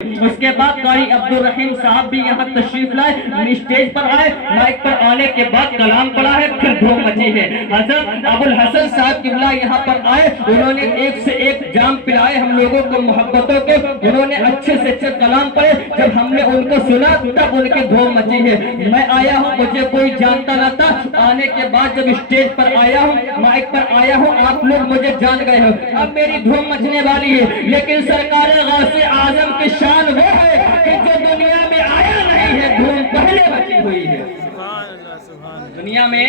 اس کے بعد قاری عبدالرحیم صاحب بھی یہاں تشریف لائے، اسٹیج پر آئے، مائک پر آنے کے بعد کلام پڑھا ہے، پھر دھوم مچی ہے۔ حضرت ابو الحسن صاحب قبلہ یہاں پر آئے، انہوں نے ایک سے ایک جام پلائے ہم لوگوں کو محبتوں کے، انہوں نے اچھے سے اچھے کلام پڑھے۔ جب ہم نے ان کو سنا تب ان کی دھوم مچی ہے۔ میں آیا ہوں، مجھے کوئی جانتا نہ تھا، آنے کے بعد جب اسٹیج پر آیا ہوں، مائک پر آیا ہوں، آپ لوگ مجھے جان گئے ہو، اب میری دھوم مچنے والی ہے۔ لیکن سرکار غوث اعظم کی شان وہ ہے کہ جو دنیا میں آیا نہیں ہے، دھوم پہلے مچی ہوئی ہے۔ دنیا میں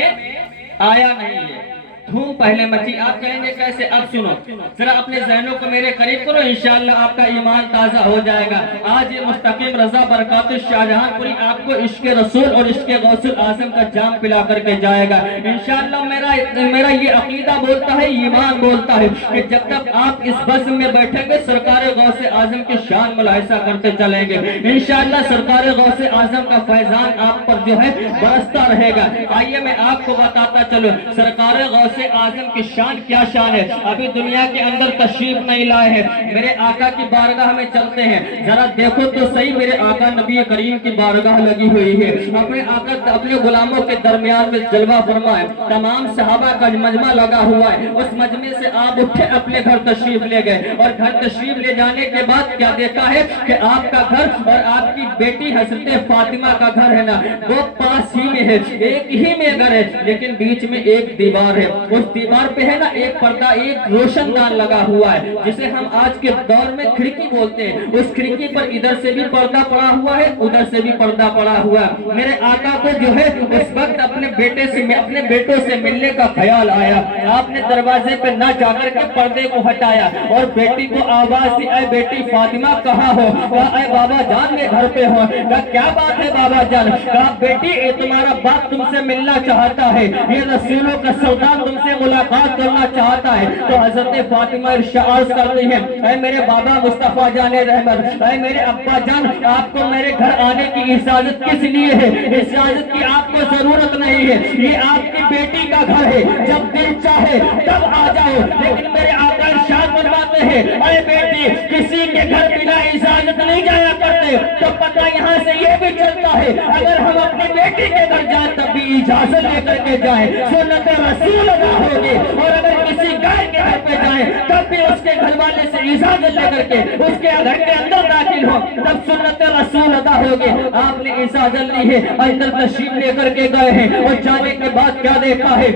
آیا نہیں ہے، دھوم پہلے مچی۔ آپ کہیں گے کیسے؟ اب سنو ذرا، اپنے ذہنوں کو میرے قریب کرو، انشاءاللہ آپ کا ایمان تازہ ہو جائے گا۔ آج یہ مستقیم رضا برکات شاہجہاں پوری آپ کو عشق رسول اور عشق غوث اعظم کا جام پلا کر کے جائے گا انشاءاللہ۔ میرا یہ عقیدہ بولتا ہے، ایمان بولتا ہے کہ جب تک آپ اس بزم میں بیٹھیں گے، سرکار غوث اعظم کی شان ملاحظہ کرتے چلیں گے انشاءاللہ۔ سرکار غوث اعظم کا فیضان آپ پر جو ہے برستا رہے گا۔ آئیے میں آپ کو بتاتا چلوں سرکار غوث اعظم کی شان کیا شان ہے۔ ابھی دنیا کے اندر تشریف نہیں لائے ہیں، میرے آقا کی بارگاہ میں چلتے ہیں، ذرا دیکھو تو صحیح، میرے آقا نبی کریم کی بارگاہ لگی ہوئی ہے۔ اپنے آقا اپنے غلاموں کے درمیان میں جلوہ فرمائے، تمام صحابہ کا مجمع لگا ہوا ہے۔ اس مجمع سے آپ اٹھے، اپنے گھر تشریف لے گئے، اور گھر تشریف لے جانے کے بعد کیا دیکھا ہے کہ آپ کا گھر اور آپ کی بیٹی حضرت فاطمہ کا گھر ہے نا، وہ پاس ہی میں ہے، ایک ہی میں گھر ہے، لیکن بیچ میں ایک دیوار ہے۔ اس دیوار پہ ہے نا ایک پردہ، ایک روشن دان لگا ہوا ہے، جسے ہم آج کے دور میں کھڑکی بولتے ہیں۔ اس کھڑکی پر ادھر سے بھی پردہ پڑا ہوا ہے، ادھر سے بھی پردہ پڑا ہوا ہے۔ میرے آقا کو جو ہے اس وقت اپنے بیٹوں سے ملنے کا خیال آیا، آپ نے دروازے پہ نہ جا کر کے پردے کو ہٹایا اور بیٹی کو آواز دی، اے بیٹی فاطمہ کہاں ہو؟ کہا اے بابا جان میں گھر پہ ہوں۔ کہا کیا بات ہے بابا جان؟ کہا بیٹی اے تمہارا باپ تم سے ملنا چاہتا ہے، یہ رسولوں کا سلطان تم سے ملاقات کرنا چاہتا ہے۔ تو حضرت فاطمہ ارشاد کرتی ہیں، اے میرے بابا مصطفیٰ جان رحمت، اے میرے ابا جان، آپ کو میرے گھر آنے کی اجازت کس لیے ہے؟ اجازت کی آپ کو ضرورت نہیں ہے، یہ آپ کی بیٹی کا گھر ہے، جب دل چاہے تب آ جاؤ۔ لیکن میرے آقا ارشاد فرماتے ہیں، اے بیٹی کسی کے گھر بنا اجازت نہیں جایا کرتے۔ تو پتہ یہاں سے یہ بھی چلتا ہے، اگر ہم اپنی بیٹی کے گھر جائیں تب بھی اجازت لے کر کے جائیں، سنت رسول ادا ہوگی، اور اگر کسی گائے کے گھر پہ جائیں تب بھی اس کے گھر والے سے اجازت لے کر کے اس کے گھر کے اندر داخل ہو، تب سنت رسول ادا ہوگی۔ آپ نے اجازت لی ہے، اندر تشریف لے کر کے گئے ہیں، اور جانے کے بعد کیا دیکھا ہے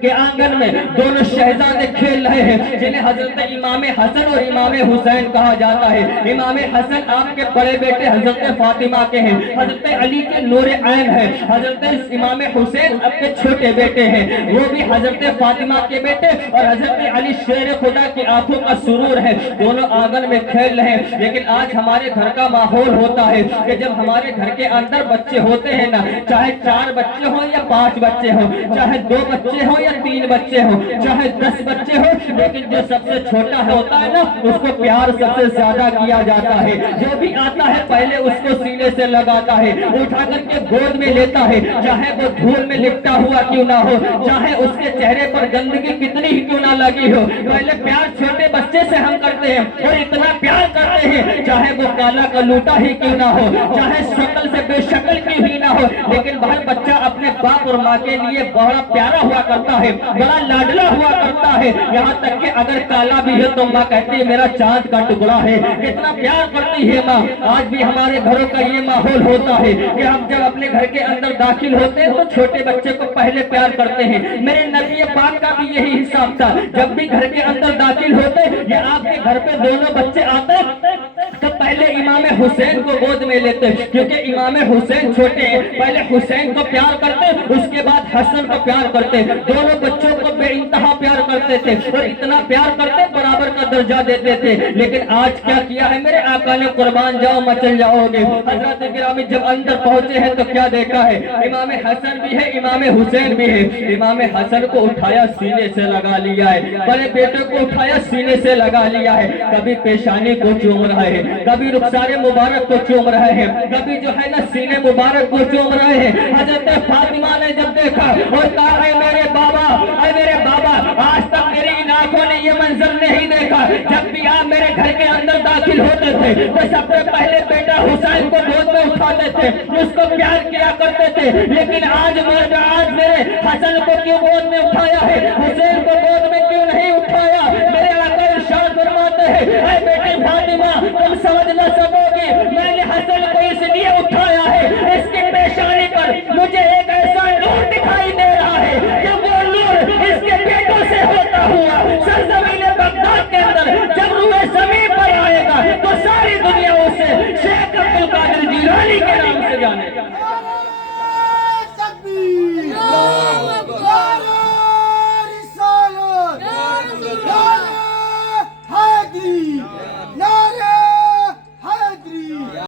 کہ آنگن میں دونوں شہزادے کھیل رہے ہیں، جنہیں حضرت امام حسن اور امام حسین کہا جاتا ہے۔ امام حسن آپ کے بڑے بیٹے حضرت فاطمہ کے ہیں، حضرت علی کے نور عین ہے، حضرت امام حسین اپنے چھوٹے بیٹے ہیں، وہ بھی حضرت فاطمہ کے بیٹے، اور حضرت علی شیر خدا کی آنکھوں کا سرور ہے، دونوں آنگن میں کھیل رہے ہیں۔ لیکن آج ہمارے گھر کا ماحول ہوتا ہے کہ جب ہمارے گھر کے اندر بچے ہوتے ہیں نا، چاہے 4 بچے ہوں یا 5 بچے ہوں، چاہے 2 بچے ہوں یا 3 بچے ہوں، چاہے 10 بچے ہوں، لیکن جو سب سے چھوٹا ہوتا ہے نا، اس کو پیار سب سے زیادہ کیا جاتا ہے۔ جو بھی آتا ہے پہلے اس کو سینے سے لگاتا ہے، اٹھا کر کے گود میں لیتا ہے، چاہے وہ دھول میں لپٹا ہوا کیوں نہ ہو، چاہے اس کے چہرے پر گندگی کتنی ہی کیوں نہ لگی ہو، پہلے پیار چھوٹے بچے سے ہم کرتے ہیں، اور اتنا پیار کرتے ہیں چاہے وہ کالا کا لوٹا ہی کیوں نہ ہو، چاہے شکل سے بے شکل کی ہی نہ ہو، لیکن ہر بچہ اپنے باپ اور ماں کے لیے بڑا پیارا ہوا کرتا ہے، بڑا لاڈلا ہوا کرتا ہے، یہاں تک کہ اگر کالا بھی ہے تو ماں کہتی ہے میرا چاند کا ٹکڑا ہے، کتنا پیار کرتی ہے ماں۔ آج بھی ہمارے گھروں کا یہ ماحول ہوتا ہے کہ ہم جب اپنے گھر کے اندر داخل ہوتے ہیں تو چھوٹے بچے کو پہلے پیار کرتے ہیں۔ میرے نبی پاک کا بھی یہی حساب تھا، جب بھی گھر کے اندر داخل ہوتے یا آپ کے گھر پہ دونوں بچے آتے تو پہلے امام حسین کو گود میں لیتے، کیونکہ امام حسین چھوٹے ہیں، پہلے حسین کو پیار کرتے، اس کے بعد حسن کو پیار کرتے، دونوں بچوں کو بے انتہا پیار کرتے تھے، اور اتنا پیار کرتے برابر کا درجہ دیتے تھے۔ لیکن آج کیا کیا ہے میرے آقا نے؟ قربان جاؤ مچل جاؤ گے۔ حضرت گرامی جب اندر پہنچے ہیں تو کیا دیکھا ہے؟ امام حسن بھی ہے، امام حسین بھی ہے۔ امام حسن کو اٹھایا سینے سے لگا لیا ہے، بڑے بیٹے کو اٹھایا سینے سے لگا لیا ہے، کبھی پیشانی کو چوم رہے ہیں، کبھی رخسار مبارک کو چوم رہے ہیں، کبھی جو ہے نا سینے مبارک کو چوم رہے ہیں۔ حضرت فاطمہ نے جب دیکھا اور کہا اے میرے بابا، اے میرے بابا، آج تک میری ان آنکھوں نے یہ منظر نہیں دیکھا. جب بھی آپ میرے گھر کے اندر داخل ہوتے تھے تو سب سے پہلے بیٹا حسین کو گود میں اٹھاتے تھے, اس کو پیار کیا کرتے تھے. لیکن آج میرے حسن کو کیوں گود میں اٹھایا ہے, حسین کو